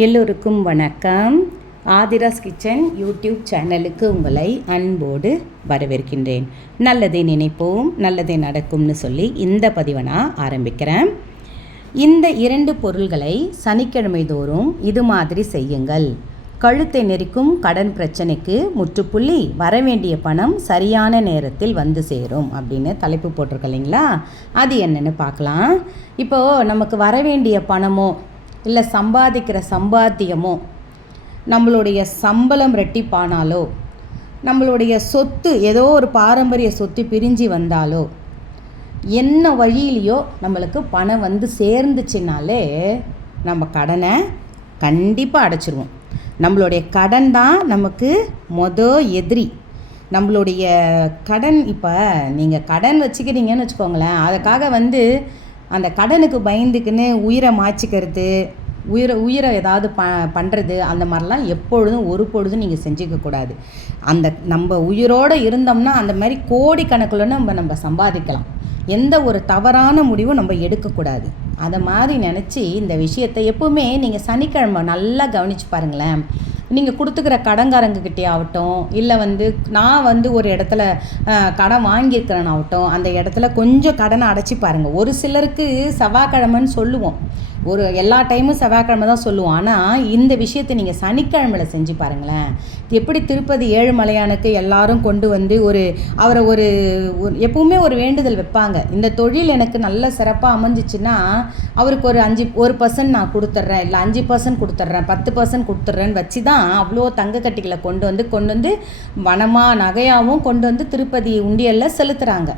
எல்லோருக்கும் வணக்கம். Aadhira's kitchen YouTube சேனலுக்கு உங்களை அன்போடு வரவேற்கின்றேன். நல்லதை நினைப்போம் நல்லதை நடக்கும்னு சொல்லி இந்த பதிவை நான் ஆரம்பிக்கிறேன். இந்த இரண்டு பொருள்களை சனிக்கிழமை தோறும் இது மாதிரி செய்யுங்கள். கழுத்தை நெரிக்கும் கடன் பிரச்சனைக்கு முற்றுப்புள்ளி வரவேண்டிய பணம் சரியான நேரத்தில் வந்து சேரும் அப்படின்னு தலைப்பு போட்டிருக்கலைங்களா அது என்னென்னு பார்க்கலாம். இப்போது நமக்கு வரவேண்டிய பணமோ இல்லை சம்பாதிக்கிற சம்பாத்தியமோ நம்மளுடைய சம்பளம் ரெட்டிப்பானாலோ நம்மளுடைய சொத்து ஏதோ ஒரு பாரம்பரிய சொத்து பிரிஞ்சு வந்தாலோ என்ன வழியிலையோ நம்மளுக்கு பணம் வந்து சேர்ந்துச்சுனாலே நம்ம கடனை கண்டிப்பாக அடைச்சிருவோம். நம்மளுடைய கடன் தான் நமக்கு மொதல் எதிரி. நம்மளுடைய கடன் இப்போ நீங்கள் கடன் வச்சுக்கிறீங்கன்னு வச்சுக்கோங்களேன் அதுக்காக வந்து அந்த கடனுக்கு பயந்துக்குன்னு உயிரை மாய்ச்சிக்கிறது உயிரை உயிரை ஏதாவது ப பண்ணுறது அந்த மாதிரிலாம் எப்பொழுதும் ஒரு பொழுதும் நீங்கள் செஞ்சுக்கக்கூடாது அந்த நம்ம உயிரோடு இருந்தோம்னா அந்த மாதிரி கோடிக்கணக்கில் நம்ம நம்ம சம்பாதிக்கலாம். எந்த ஒரு தவறான முடிவும் நம்ம எடுக்கக்கூடாது அதை மாதிரி நினச்சி இந்த விஷயத்தை எப்போவுமே நீங்கள் சனிக்கிழமை நல்லா கவனித்து பாருங்களேன். நீங்கள் கொடுத்துக்கிற கடங்காரங்கக்கிட்டே ஆகட்டும் இல்லை வந்து நான் வந்து ஒரு இடத்துல கடன் வாங்கியிருக்கிறேன் ஆகட்டும் அந்த இடத்துல கொஞ்சம் கடனை அடைச்சி பாருங்கள் ஒரு சிலருக்கு செவ்வாய்க்கிழமைன்னு சொல்லுவோம். ஒரு எல்லா டைமும் செவ்வாய்க்கிழமை தான் சொல்லுவோம். ஆனால் இந்த விஷயத்தை நீங்கள் சனிக்கிழமையில் செஞ்சு பாருங்களேன். எப்படி திருப்பதி ஏழுமலையானுக்கு எல்லாரும் கொண்டு வந்து ஒரு அவரை ஒரு எப்பவுமே ஒரு வேண்டுதல் வைப்பாங்க. இந்த தொழில் எனக்கு நல்ல சிறப்பாக அமைஞ்சிச்சுன்னா அவருக்கு ஒரு அஞ்சு ஒரு பர்சன்ட் நான் கொடுத்துட்றேன். இல்லை அஞ்சு பர்சன்ட் கொடுத்துட்றேன் பத்து பர்சன்ட் கொடுத்துட்றேன்னு வச்சு தான் அவ்வளோ தங்க கட்டிகளை கொண்டு வந்து கொண்டு வந்து வனமாக நகையாகவும் கொண்டு வந்து திருப்பதி உண்டியலில் செலுத்துகிறாங்க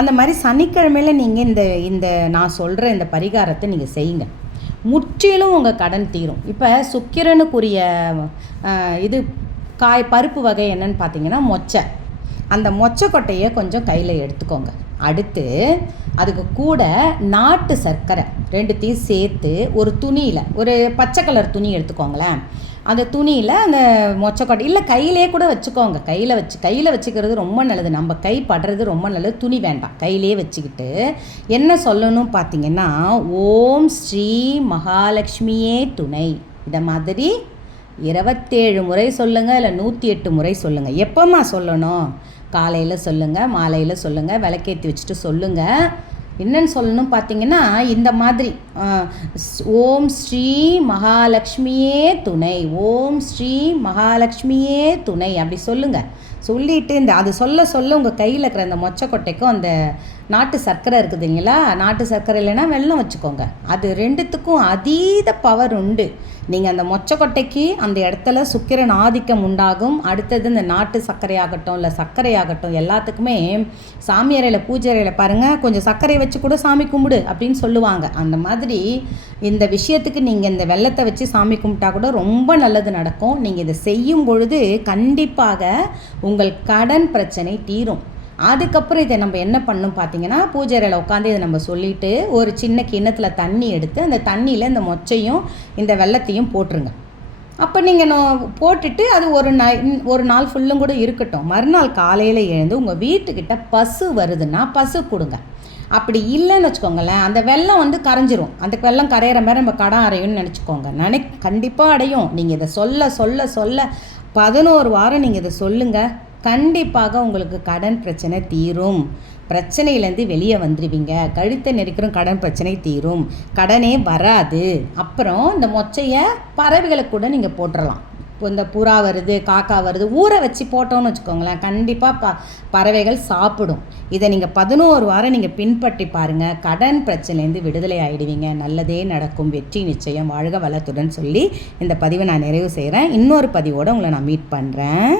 அந்த மாதிரி சனிக்கிழமையில் நீங்கள் இந்த இந்த நான் சொல்கிற இந்த பரிகாரத்தை நீங்கள் செய்யுங்க. முற்றிலும் உங்கள் கடன் தீரும். இப்போ சுக்கிரனுக்குரிய இது காய் பருப்பு வகை என்னன்னு பார்த்தீங்கன்னா மொச்சை. அந்த மொச்சக்கொட்டையை கொஞ்சம் கையில் எடுத்துக்கோங்க. அடுத்து அதுக்கு கூட நாட்டு சர்க்கரை ரெண்டுத்தையும் சேர்த்து ஒரு துணியில் ஒரு பச்சை கலர் துணி எடுத்துக்கோங்களேன். அந்த துணியில் அந்த மொச்சக்கொட்டை இல்லை கையிலே கூட வச்சுக்கோங்க. கையில் வச்சு கையில் வச்சுக்கிறது ரொம்ப நல்லது. நம்ம கை படுறது ரொம்ப நல்லது. துணி வேண்டாம். கையிலே வச்சுக்கிட்டு என்ன சொல்லணும் பார்த்தீங்கன்னா ஓம் ஸ்ரீ மகாலட்சுமியே துணை. இதை மாதிரி இருபத்தேழு முறை சொல்லுங்கள் இல்லை நூற்றி எட்டு முறை சொல்லுங்கள் எப்போம்மா சொல்லணும்? காலையில் சொல்லுங்கள் மாலையில் சொல்லுங்கள் விளக்கேற்றி வச்சுட்டு சொல்லுங்கள் என்னன்னு சொல்லணும் பார்த்தீங்கன்னா இந்த மாதிரி ஓம் ஸ்ரீ மகாலட்சுமியே துணை ஓம் ஸ்ரீ மகாலட்சுமியே துணை அப்படி சொல்லுங்கள் சொல்லிட்டு இந்த அது சொல்ல சொல்ல உங்கள் கையில் இருக்கிற அந்த மொச்சக்கொட்டைக்கும் அந்த நாட்டு சர்க்கரை இருக்குதுங்களா நாட்டு சர்க்கரை இல்லைன்னா வெள்ளம் வச்சுக்கோங்க. அது ரெண்டுத்துக்கும் அதீத பவர் உண்டு. நீங்கள் அந்த மொச்சக்கொட்டைக்கு அந்த இடத்துல சுக்கிரன் ஆதிக்கம் உண்டாகும். அடுத்தது இந்த நாட்டு சர்க்கரையாகட்டும் இல்லை சர்க்கரையாகட்டும் எல்லாத்துக்குமே சாமி அறையில் பூஜை அறையில் பாருங்கள் கொஞ்சம் சர்க்கரை வச்சு கூட சாமி கும்பிடு அப்படின்னு சொல்லுவாங்க. அந்த மாதிரி இந்த விஷயத்துக்கு நீங்கள் இந்த வெள்ளத்தை வச்சு சாமி கும்பிட்டா கூட ரொம்ப நல்லது நடக்கும். நீங்கள் இதை செய்யும் பொழுது கண்டிப்பாக உங்கள் கடன் பிரச்சனை தீரும். அதுக்கப்புறம் இதை நம்ம என்ன பண்ணும் பார்த்தீங்கன்னா பூஜை அறையில் உட்காந்து இதை நம்ம சொல்லிவிட்டு ஒரு சின்ன கிண்ணத்தில் தண்ணி எடுத்து அந்த தண்ணியில் இந்த மொச்சையும் இந்த வெள்ளத்தையும் போட்டுருங்க. அப்போ நீங்கள் போட்டுட்டு அது ஒரு நை ஒரு நாள் ஃபுல்லும் கூட இருக்கட்டும். மறுநாள் காலையில் எழுந்து உங்கள் வீட்டுக்கிட்ட பசு வருதுன்னா பசு கொடுங்க. அப்படி இல்லைன்னு வச்சுக்கோங்களேன் அந்த வெள்ளம் வந்து கரைஞ்சிரும். அந்த வெள்ளம் கரையிற மாதிரி நம்ம கடன் அறையும்னு நினச்சிக்கோங்க. நினை கண்டிப்பாக அடையும். நீங்கள் இதை சொல்ல சொல்ல சொல்ல பதினோரு வாரம் நீங்கள் இதை சொல்லுங்கள் கண்டிப்பாக உங்களுக்கு கடன் பிரச்சனை தீரும். பிரச்சனையிலேருந்து வெளியே வந்துடுவீங்க கழுத்தை நெருக்கிறோம் கடன் பிரச்சனை தீரும். கடனே வராது. அப்புறம் இந்த மொச்சையை பறவைகளுக்கு கூட நீங்கள் போட்டுடலாம் இப்போ இந்த புறா வருது காக்கா வருது ஊற வச்சு போட்டோம்னு வச்சுக்கோங்களேன். கண்டிப்பாக ப பறவைகள் சாப்பிடும். இதை நீங்கள் பதினோரு வாரம் நீங்கள் பின்பற்றி பாருங்கள் கடன் பிரச்சனைலேருந்து விடுதலை ஆகிடுவீங்க நல்லதே நடக்கும். வெற்றி நிச்சயம். வாழ்க வளத்துடன் சொல்லி இந்த பதிவை நான் நிறைவு செய்கிறேன் இன்னொரு பதிவோடு உங்களை நான் மீட் பண்ணுறேன்